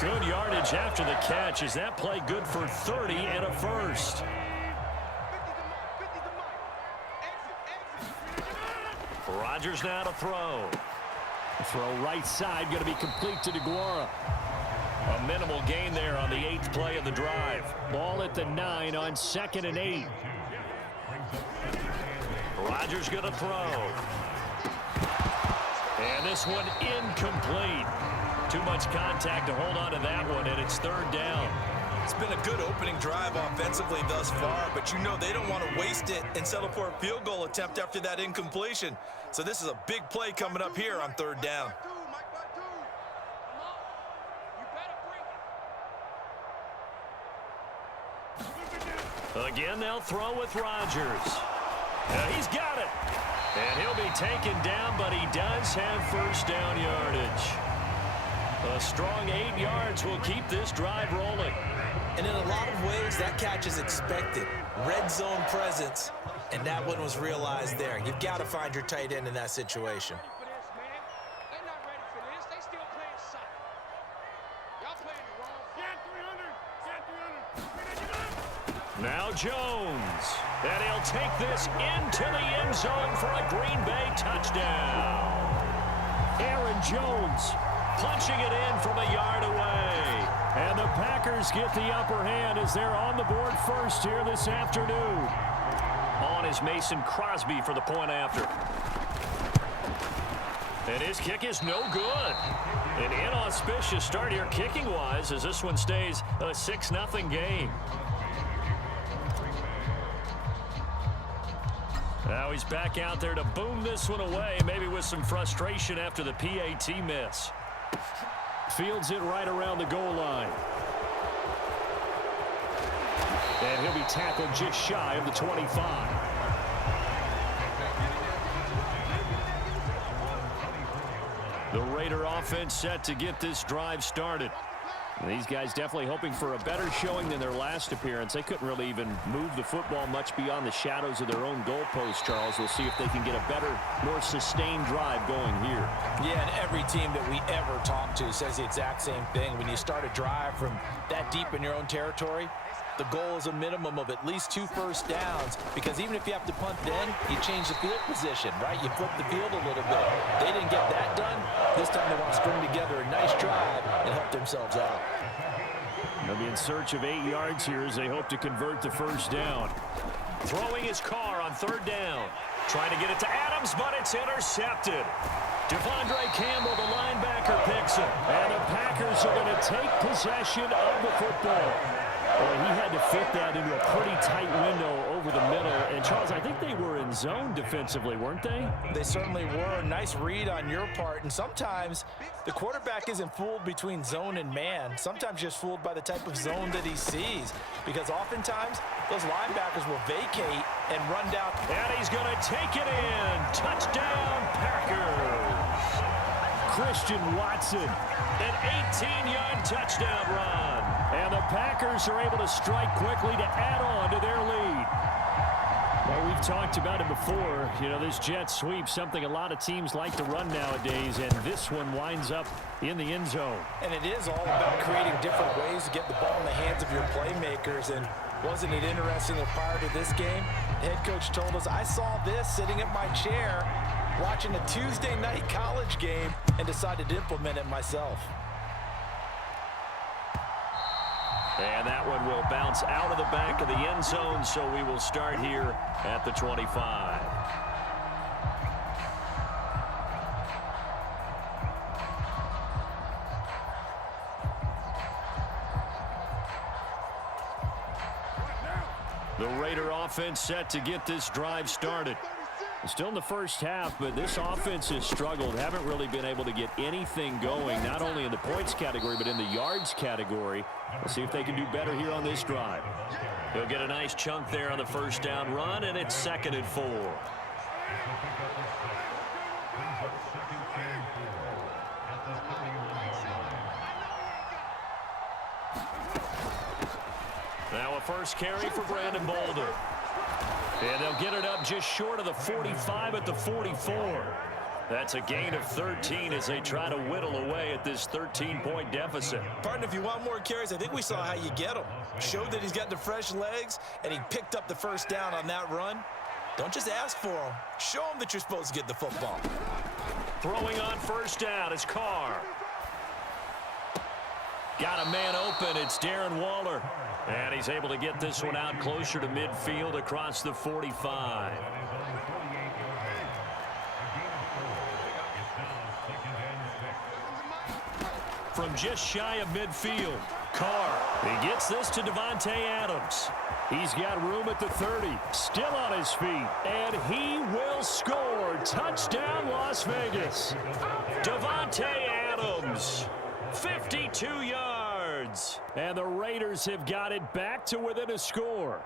Good yardage after the catch. Is that play good for 30 and a first? Rodgers now to throw. Throw right side, going to be complete to DeGuara. A minimal gain there on the 8th play of the drive. Ball at the 9 on 2nd and 8. Rodgers going to throw. And this one incomplete. Too much contact to hold on to that one, and it's 3rd down. It's been a good opening drive offensively thus far, but you know they don't want to waste it and settle for a field goal attempt after that incompletion. So this is a big play coming up here on 3rd down. Again, they'll throw with Rodgers. He's got it. And he'll be taken down, but he does have 1st down yardage. A strong 8 yards will keep this drive rolling. And in a lot of ways, that catch is expected. Red zone presence, and that one was realized there. You've got to find your tight end in that situation. Now Jones. And he'll take this into the end zone for a Green Bay touchdown. Aaron Jones punching it in from a yard away. And the Packers get the upper hand as they're on the board first here this afternoon. On is Mason Crosby for the point after. And his kick is no good. An inauspicious start here kicking-wise as this one stays a 6-0 game. Now he's back out there to boom this one away, maybe with some frustration after the PAT miss. Fields it right around the goal line. And he'll be tackled just shy of the 25. The Raider offense set to get this drive started. And these guys definitely hoping for a better showing than their last appearance. They couldn't really even move the football much beyond the shadows of their own goalpost, Charles. We'll see if they can get a better, more sustained drive going here. Yeah, and every team that we ever talk to says the exact same thing. When you start a drive from that deep in your own territory, the goal is a minimum of at least 2 first downs, because even if you have to punt then, you change the field position, right? You flip the field a little bit. They didn't get that done. This time they want to string together a nice drive and help themselves out. They'll be in search of 8 yards here as they hope to convert the 1st down. Throwing his car on 3rd down. Trying to get it to Adams, but it's intercepted. Devondre Campbell, the linebacker, picks it. And the Packers are going to take possession of the football. Boy, he had to fit that into a pretty tight window over the middle. And, Charles, I think they were in zone defensively, weren't they? They certainly were. Nice read on your part. And sometimes the quarterback isn't fooled between zone and man. Sometimes just fooled by the type of zone that he sees. Because oftentimes, those linebackers will vacate and run down. And he's going to take it in. Touchdown, Packers. Christian Watson, an 18-yard touchdown run. And the Packers are able to strike quickly to add on to their lead. Well, we've talked about it before. You know, this jet sweep, something a lot of teams like to run nowadays, and this one winds up in the end zone. And it is all about creating different ways to get the ball in the hands of your playmakers. And wasn't it interesting that prior to this game, the head coach told us, I saw this sitting in my chair watching a Tuesday night college game and decided to implement it myself. And that one will bounce out of the back of the end zone, so we will start here at the 25. The Raider offense set to get this drive started. Still in the first half, but this offense has struggled. Haven't really been able to get anything going, not only in the points category, but in the yards category. We'll see if they can do better here on this drive. He'll get a nice chunk there on the 1st down run, and it's 2nd and 4. Now a first carry for Brandon Bolden. And they'll get it up just short of the 45 at the 44. That's a gain of 13 as they try to whittle away at this 13-point deficit. Partner, if you want more carries, I think we saw how you get them. Showed that he's got the fresh legs, and he picked up the first down on that run. Don't just ask for them. Show them that you're supposed to get the football. Throwing on first down is Carr. Got a man open. It's Darren Waller. And he's able to get this one out closer to midfield across the 45. From just shy of midfield, Carr. He gets this to Davante Adams. He's got room at the 30. Still on his feet. And he will score. Touchdown, Las Vegas. Davante Adams. 52 yards. And the Raiders have got it back to within a score.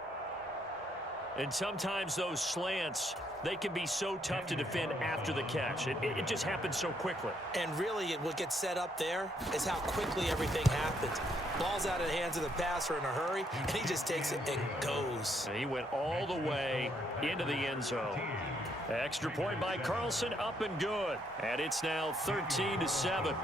And sometimes those slants, they can be so tough to defend after the catch. It just happens so quickly. And really, what gets set up there is how quickly everything happens. Ball's out of the hands of the passer in a hurry, and he just takes it and goes. And he went all the way into the end zone. Extra point by Carlson, up and good. And it's now 13-7.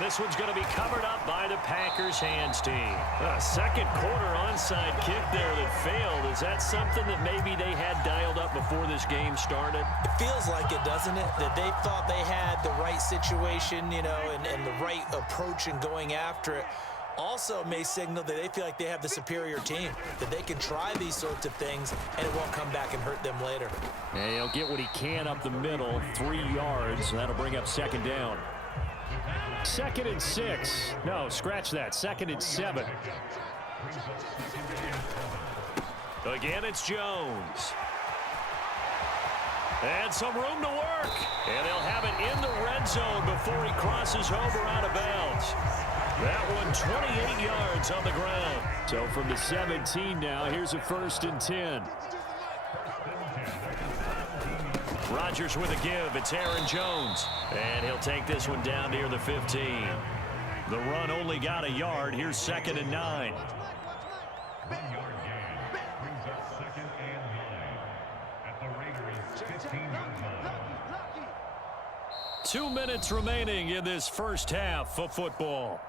This one's going to be covered up by the Packers hands team. A second quarter onside kick there that failed. Is that something that maybe they had dialed up before this game started? It feels like it, doesn't it? That they thought they had the right situation, you know, and the right approach in going after it. Also may signal that they feel like they have the superior team, that they can try these sorts of things and it won't come back and hurt them later. And he'll get what he can up the middle, 3 yards. That'll bring up second down. 2nd and 6. No, scratch that. 2nd and 7. Again, it's Jones. And some room to work. And they'll have it in the red zone before he crosses over out of bounds. That one 28 yards on the ground. So from the 17 now, here's a 1st and 10. Rodgers with a give. It's Aaron Jones. And he'll take this one down near the 15. The run only got a yard. Here's 2nd and 9. 2 minutes remaining in this first half of football.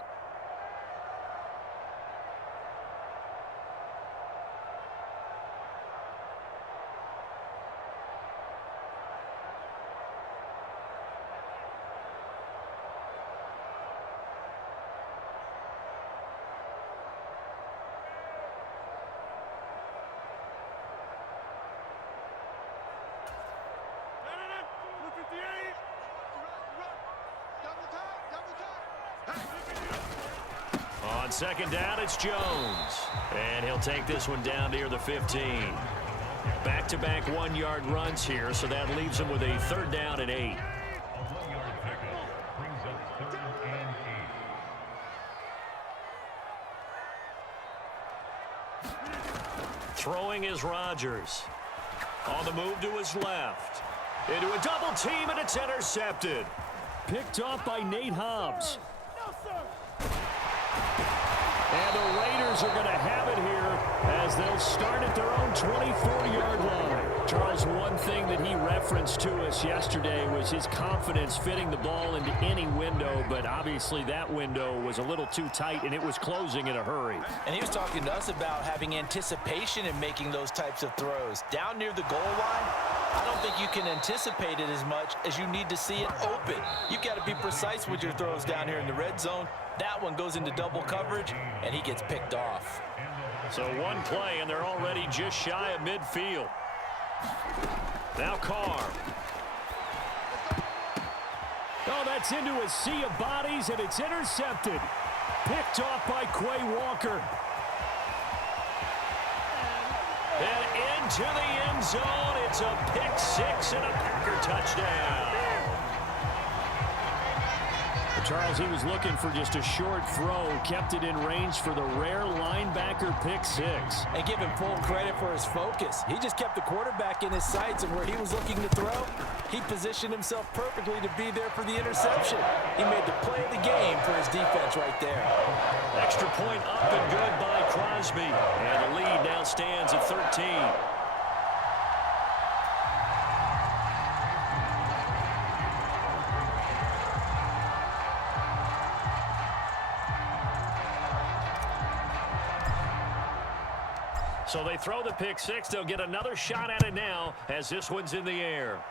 On 2nd down, it's Jones. And he'll take this one down near the 15. Back-to-back 1-yard runs here, so that leaves him with a 3rd down and 8. Throwing is Rodgers. On the move to his left. Into a double team, and it's intercepted. Picked off by Nate Hobbs. And the Raiders are going to have it here as they'll start at their own 24-yard line. Charles, one thing that he referenced to us yesterday was his confidence fitting the ball into any window, but obviously that window was a little too tight, and it was closing in a hurry. And he was talking to us about having anticipation in making those types of throws. Down near the goal line, I don't think you can anticipate it as much as you need to see it open. You've got to be precise with your throws down here in the red zone. That one goes into double coverage, and he gets picked off. So one play, and they're already just shy of midfield. Now Carr. Oh, that's into a sea of bodies, and it's intercepted. Picked off by Quay Walker. And into the end zone. It's a pick six and a Packer touchdown. Charles, he was looking for just a short throw, kept it in range for the rare linebacker pick six. And give him full credit for his focus. He just kept the quarterback in his sights, and where he was looking to throw, he positioned himself perfectly to be there for the interception. He made the play of the game for his defense right there. Extra point up and good by Crosby. And the lead now stands at 13. So they throw the pick six. They'll get another shot at it now as this one's in the air.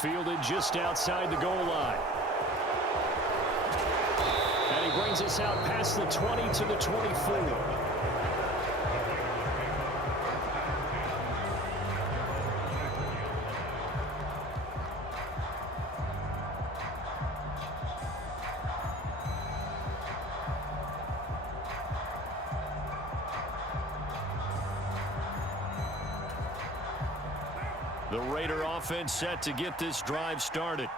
Fielded just outside the goal line. And he brings us out past the 20 to the 24. The Raider offense set to get this drive started.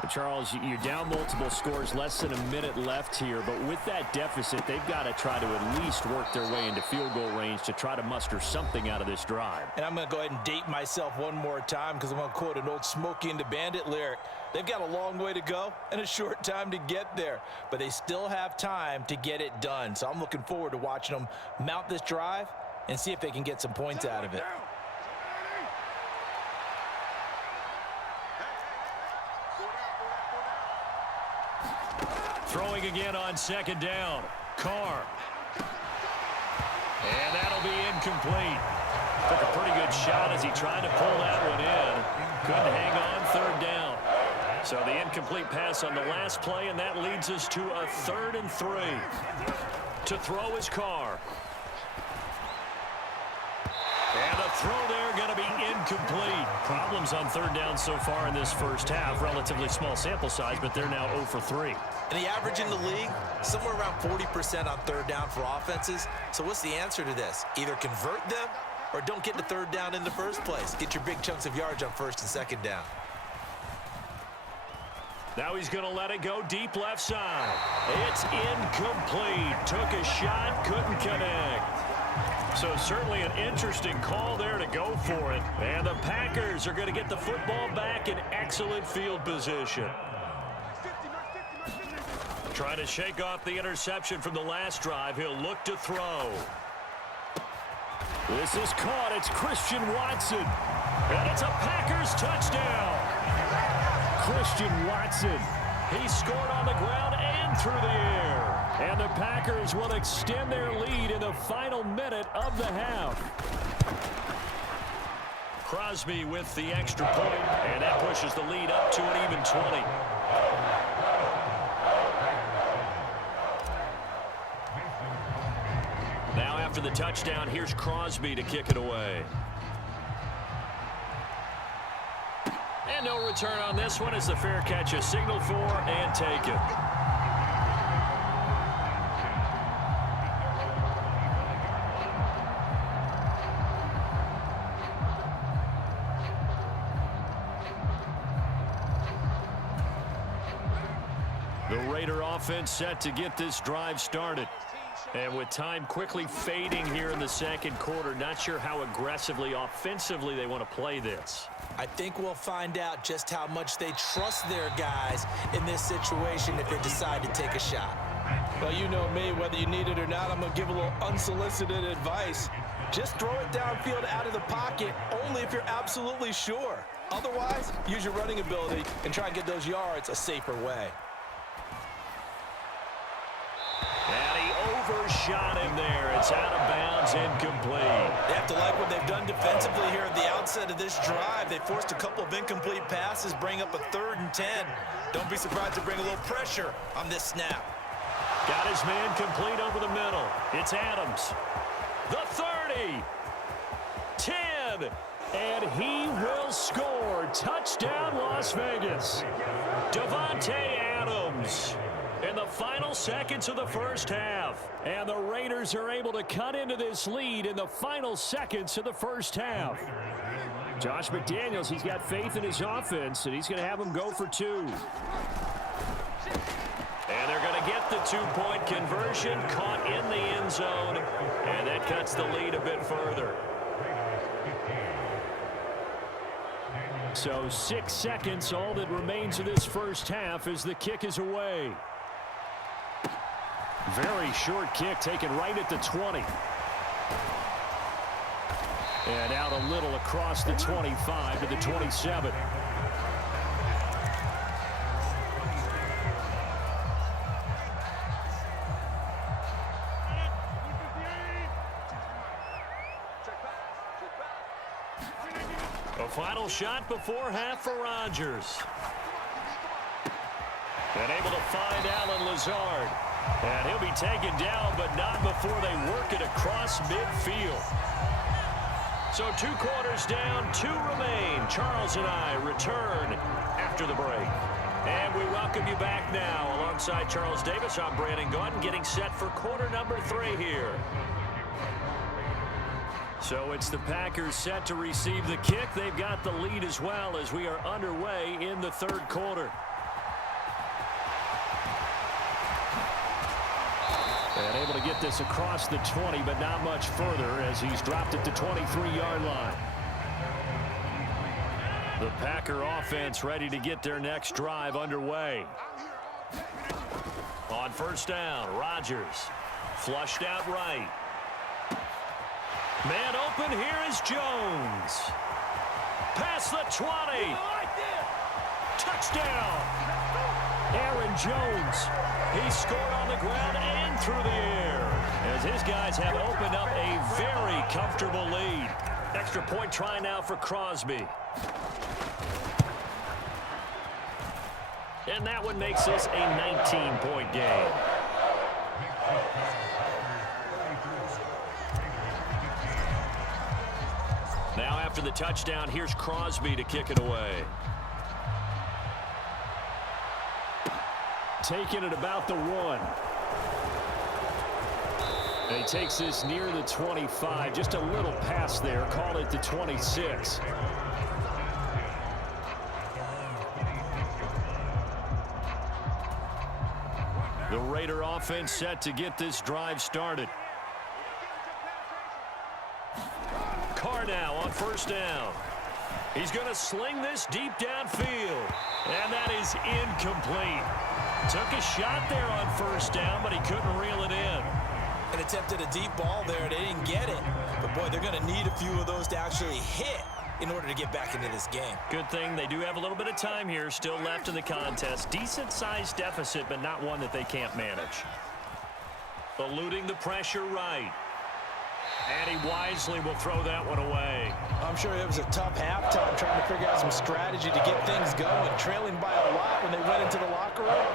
But Charles, you're down multiple scores, less than a minute left here. But with that deficit, they've got to try to at least work their way into field goal range to try to muster something out of this drive. And I'm going to go ahead and date myself one more time because I'm going to quote an old Smokey and the Bandit lyric. They've got a long way to go and a short time to get there. But they still have time to get it done. So I'm looking forward to watching them mount this drive and see if they can get some points out of it. Throwing again on second down. Carr. And that'll be incomplete. Took a pretty good shot as he tried to pull that one in. Couldn't hang on third down. So the incomplete pass on the last play, and that leads us to a 3rd and 3. To throw is Carr. And the throw there going to be incomplete. Problems on third down so far in this first half. Relatively small sample size, but they're now 0 for 3. And the average in the league, somewhere around 40% on third down for offenses. So what's the answer to this? Either convert them or don't get to third down in the first place. Get your big chunks of yards on first and second down. Now he's going to let it go deep left side. It's incomplete. Took a shot, couldn't connect. So certainly an interesting call there to go for it. And the Packers are going to get the football back in excellent field position. Trying to shake off the interception from the last drive. He'll look to throw. This is caught. It's Christian Watson. And it's a Packers touchdown. Christian Watson. He scored on the ground and through the air. And the Packers will extend their lead in the final minute of the half. Crosby with the extra point, and that pushes the lead up to an even 20. Now after the touchdown, here's Crosby to kick it away. And no return on this one as the fair catch is signaled for and taken. The Raider offense set to get this drive started. And with time quickly fading here in the second quarter, not sure how aggressively, offensively they want to play this. I think we'll find out just how much they trust their guys in this situation if they decide to take a shot. Well, you know me, whether you need it or not, I'm going to give a little unsolicited advice. Just throw it downfield out of the pocket only if you're absolutely sure. Otherwise, use your running ability and try and get those yards a safer way. And he overshot him there. It's out of bounds, incomplete. They have to like what they've done defensively here at the outset of this drive. They forced a couple of incomplete passes, bring up a 3rd and 10. Don't be surprised to bring a little pressure on this snap. Got his man complete over the middle. It's Adams. The 30. 10. And he will score. Touchdown, Las Vegas. Davante Adams. In the final seconds of the first half. And the Raiders are able to cut into this lead in the final seconds of the first half. Josh McDaniels, he's got faith in his offense, and he's going to have him go for 2. And they're going to get the 2-point conversion, caught in the end zone, and that cuts the lead a bit further. So 6 seconds, all that remains of this first half as the kick is away. Very short kick taken right at the 20. And out a little across the 25 to the 27. A final shot before half for Rodgers. And able to find Allen Lazard. And he'll be taken down, but not before they work it across midfield. So 2 quarters down, 2 remain. Charles and I return after the break. And we welcome you back now. Alongside Charles Davis, I'm Brandon Gaudin, getting set for quarter number 3 here. So it's the Packers set to receive the kick. They've got the lead as well as we are underway in the 3rd quarter. And able to get this across the 20, but not much further as he's dropped it to 23-yard line. The Packer offense ready to get their next drive underway. On first down, Rodgers flushed out right. Man open, here is Jones. Past the 20. Touchdown. Aaron Jones. He scored on the ground and through the air as his guys have opened up a very comfortable lead. Extra point try now for Crosby. And that one makes this a 19-point game. Now after the touchdown, here's Crosby to kick it away. Taking it about the 1. And he takes this near the 25. Just a little pass there. Call it the 26. The Raider offense set to get this drive started. Carr now on first down. He's going to sling this deep downfield. And that is incomplete. Took a shot there on first down, but he couldn't reel it in. And attempted a deep ball there. They didn't get it. But, boy, they're going to need a few of those to actually hit in order to get back into this game. Good thing they do have a little bit of time here still left in the contest. Decent-sized deficit, but not one that they can't manage. Eluding the pressure right. And he wisely will throw that one away. I'm sure it was a tough halftime trying to figure out some strategy to get things going. Trailing by a lot when they went into the locker room.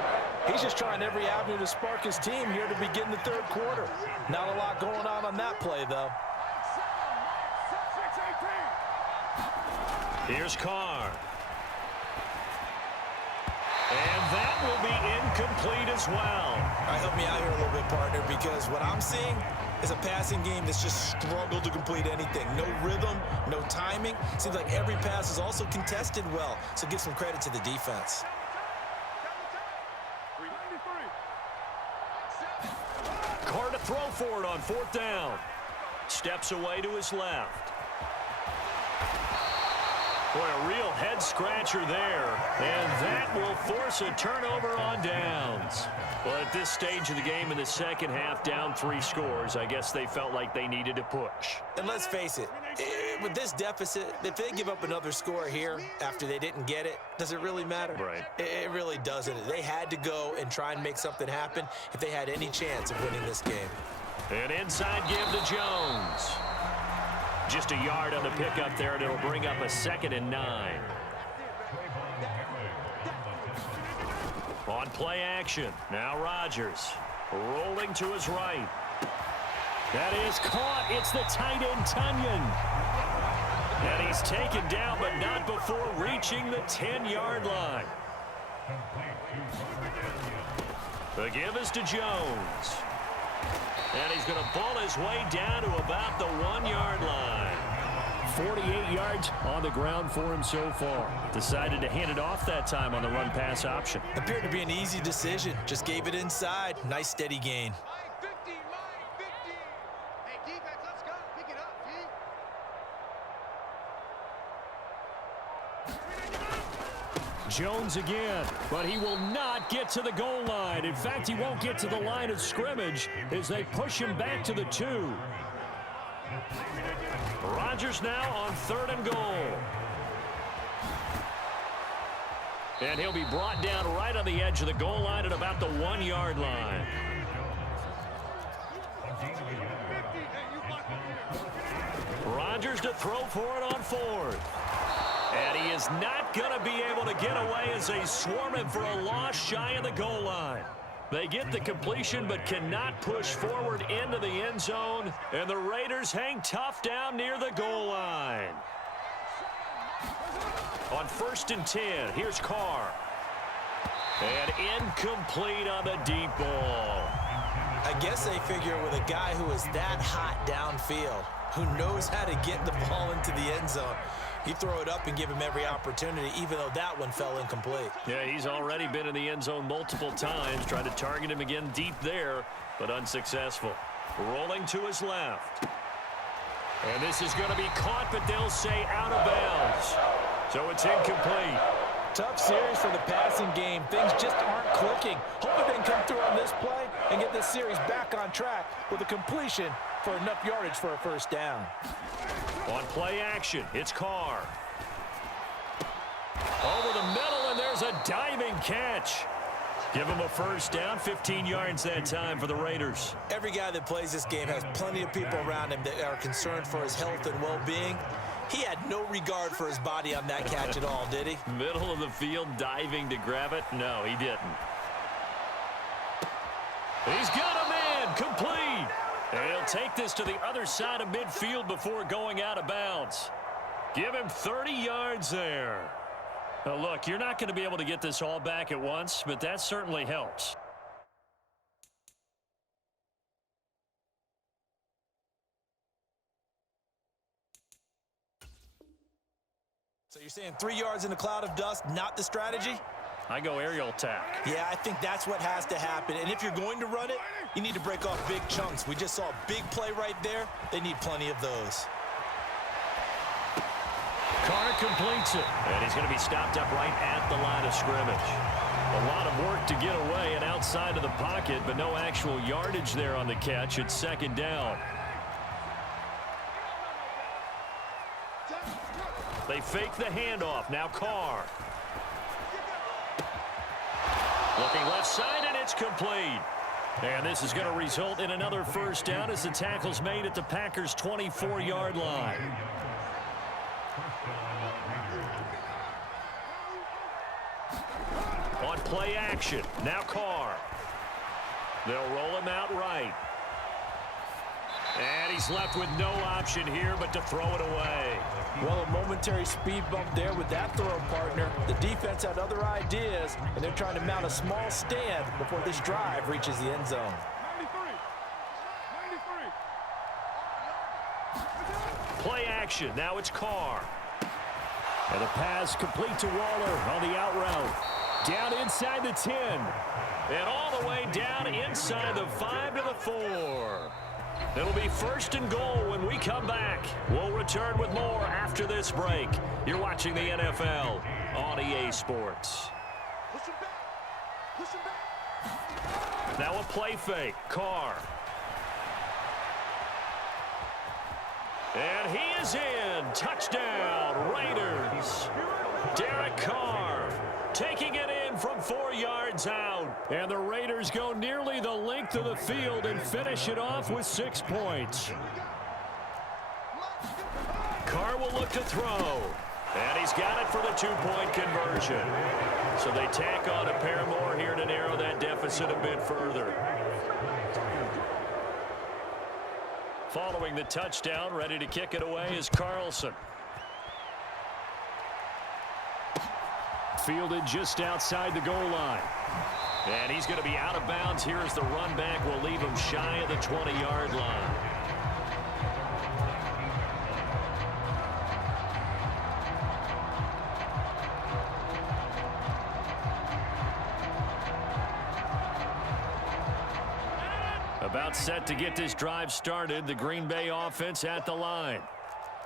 He's just trying every avenue to spark his team here to begin the 3rd quarter. Not a lot going on that play, though. Here's Carr. And that will be incomplete as well. All right, help me out here a little bit, partner, because what I'm seeing is a passing game that's just struggled to complete anything. No rhythm, no timing. Seems like every pass is also contested well, so give some credit to the defense. Carr to throw for it on 4th down. Steps away to his left. Boy, a real head-scratcher there. And that will force a turnover on downs. Well, at this stage of the game in the second half, down 3 scores, I guess they felt like they needed to push. And let's face it, with this deficit, if they give up another score here after they didn't get it, does it really matter? Right. It really doesn't. They had to go and try and make something happen if they had any chance of winning this game. An inside give to Jones. Just a yard on the pickup there, and it'll bring up a 2nd and 9. On play action, now Rodgers rolling to his right. That is caught. It's the tight end, Tunyon. And he's taken down, but not before reaching the 10-yard line. The give is to Jones. And he's going to pull his way down to about the 1-yard line. 48 yards on the ground for him so far. Decided to hand it off that time on the run-pass option. Appeared to be an easy decision. Just gave it inside. Nice steady gain. Jones again, but he will not get to the goal line. In fact, he won't get to the line of scrimmage as they push him back to the 2. Rodgers now on 3rd and goal. And he'll be brought down right on the edge of the goal line at about the 1-yard line. Rodgers to throw for it on 4th. And he is not going to be able to get away as they swarm him for a loss shy of the goal line. They get the completion but cannot push forward into the end zone. And the Raiders hang tough down near the goal line. On 1st and 10, here's Carr. And incomplete on the deep ball. I guess they figure with a guy who is that hot downfield, who knows how to get the ball into the end zone, you throw it up and give him every opportunity, even though that one fell incomplete. Yeah, he's already been in the end zone multiple times, trying to target him again deep there, but unsuccessful. Rolling to his left. And this is going to be caught, but they'll say out of bounds. So it's incomplete. Tough series for the passing game. Things just aren't clicking. Hoping they can come through on this play and get this series back on track with a completion for enough yardage for a first down. On play action, it's Carr. Over the middle, and there's a diving catch. Give him a first down, 15 yards that time for the Raiders. Every guy that plays this game has plenty of people around him that are concerned for his health and well-being. He had no regard for his body on that catch at all, did he? Middle of the field, diving to grab it? No, he didn't. He's got a man, complete. And he'll take this to the other side of midfield before going out of bounds. Give him 30 yards there. Now look, you're not going to be able to get this all back at once, but that certainly helps. So you're saying 3 yards in a cloud of dust, not the strategy? I go aerial attack. Yeah, I think that's what has to happen. And if you're going to run it, you need to break off big chunks. We just saw a big play right there. They need plenty of those. Carr completes it. And he's going to be stopped up right at the line of scrimmage. A lot of work to get away and outside of the pocket, but no actual yardage there on the catch. It's 2nd down. They fake the handoff. Now Carr. Looking left side, and it's complete. And this is going to result in another first down as the tackle's made at the Packers' 24-yard line. On play action, now Carr. They'll roll him out right. And he's left with no option here but to throw it away. Well, a momentary speed bump there with that throw partner. The defense had other ideas, and they're trying to mount a small stand before this drive reaches the end zone. 93. Play action, now it's Carr. And the pass complete to Waller on the out route. Down inside the 10. And all the way down inside the 5 to the 4. It'll be 1st and goal when we come back. We'll return with more after this break. You're watching the NFL on EA Sports. Now a play fake. Carr. And he is in. Touchdown, Raiders. Derek Carr taking it in from 4 yards out. And the Raiders go nearly the length of the field and finish it off with 6 points. Carr will look to throw. And he's got it for the 2-point conversion. So they tack on a pair more here to narrow that deficit a bit further. Following the touchdown, ready to kick it away is Carlson. Fielded just outside the goal line. And he's going to be out of bounds here as the run back will leave him shy of the 20-yard line. About set to get this drive started. The Green Bay offense at the line.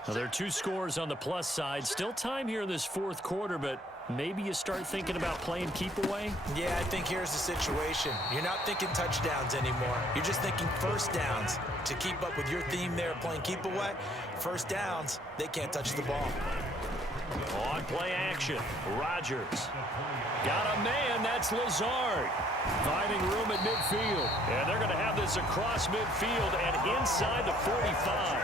Now, there are 2 scores on the plus side. Still time here in this fourth quarter, but maybe you start thinking about playing keep away? Yeah, I think here's the situation. You're not thinking touchdowns anymore. You're just thinking first downs. To keep up with your theme there, playing keep away, first downs, they can't touch the ball. On play action, Rodgers. Got a man, that's Lazard. Finding room at midfield. And they're going to have this across midfield and inside the 45.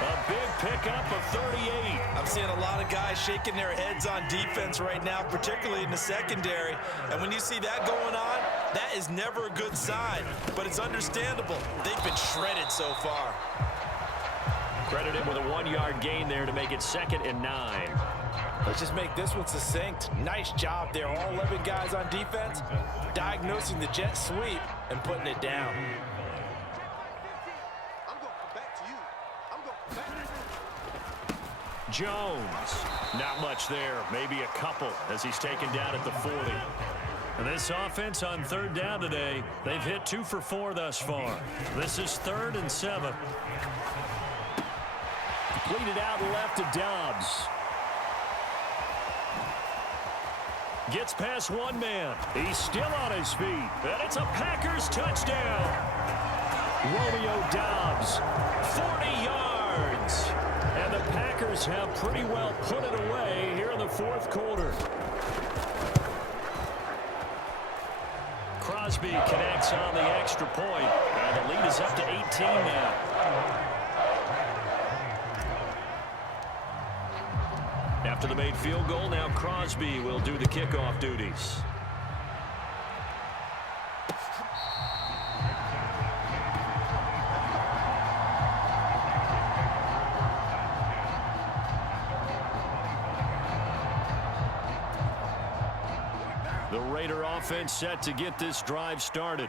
A big pickup of 38. I'm seeing a lot of guys shaking their heads on defense right now, particularly in the secondary. And when you see that going on, that is never a good sign. But it's understandable. They've been shredded so far. Credit him with a 1-yard gain there to make it 2nd and 9. Let's just make this one succinct. Nice job there. All 11 guys on defense, diagnosing the jet sweep and putting it down. Jones, not much there, maybe a couple as he's taken down at the 40. And this offense on 3rd down today, they've hit 2 for 4 thus far. This is 3rd and 7. Completed out left to Dobbs. Gets past one man. He's still on his feet. And it's a Packers touchdown. Romeo Dobbs, 40 yards. And the Packers have pretty well put it away here in the fourth quarter. Crosby connects on the extra point, and the lead is up to 18 now. After the made field goal, now Crosby will do the kickoff duties. The Raider offense set to get this drive started.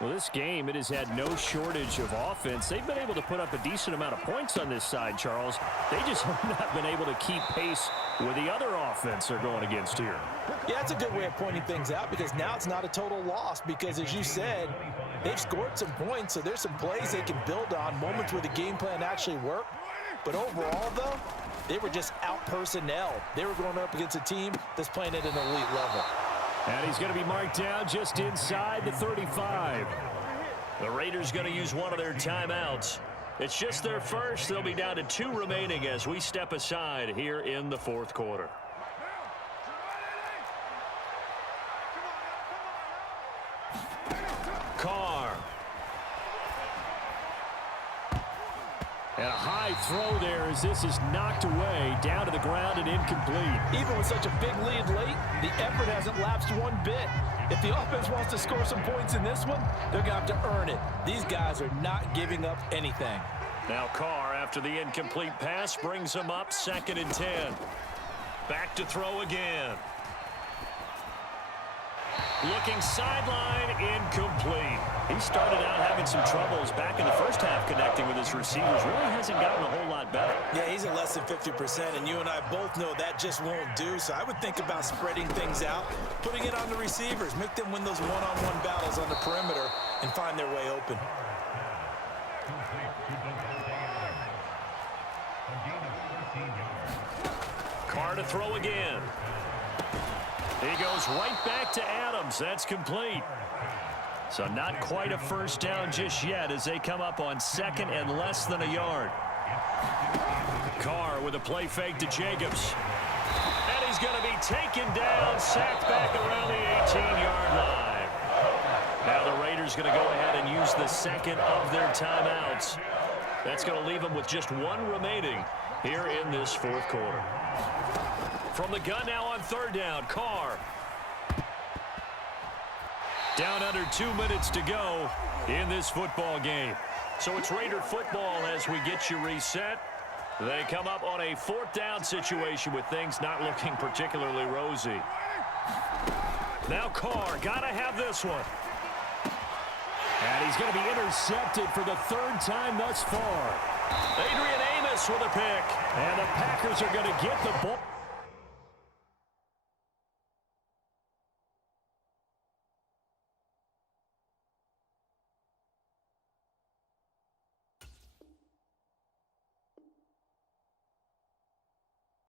Well, this game, it has had no shortage of offense. They've been able to put up a decent amount of points on this side, Charles. They just have not been able to keep pace with the other offense they're going against here. Yeah, that's a good way of pointing things out because now it's not a total loss because, as you said, they've scored some points, so there's some plays they can build on, moments where the game plan actually worked. But overall, though, they were just out-personnel. They were going up against a team that's playing at an elite level. And he's going to be marked down just inside the 35. The Raiders going to use one of their timeouts. It's just their first. They'll be down to 2 remaining as we step aside here in the fourth quarter. Carr. And a high throw there as this is knocked away, down to the ground and incomplete. Even with such a big lead late, the effort hasn't lapsed one bit. If the offense wants to score some points in this one, they're going to have to earn it. These guys are not giving up anything. Now Carr, after the incomplete pass, brings them up 2nd and 10. Back to throw again. Looking sideline, incomplete. He started out having some troubles back in the first half connecting with his receivers. Really hasn't gotten a whole lot better. Yeah, he's at less than 50%, and you and I both know that just won't do. So I would think about spreading things out, putting it on the receivers, make them win those one-on-one battles on the perimeter and find their way open. Carr to throw again. He goes right back to Adams. That's complete. So not quite a first down just yet as they come up on 2nd and less than a yard. Carr with a play fake to Jacobs. And he's going to be taken down, sacked back around the 18-yard line. Now the Raiders going to go ahead and use the second of their timeouts. That's going to leave them with just 1 remaining here in this fourth quarter. From the gun now on 3rd down, Carr. Down under 2 minutes to go in this football game. So it's Raider football as we get you reset. They come up on a 4th down situation with things not looking particularly rosy. Now Carr, gotta have this one. And he's going to be intercepted for the 3rd time thus far. Adrian Amos with a pick. And the Packers are going to get the ball.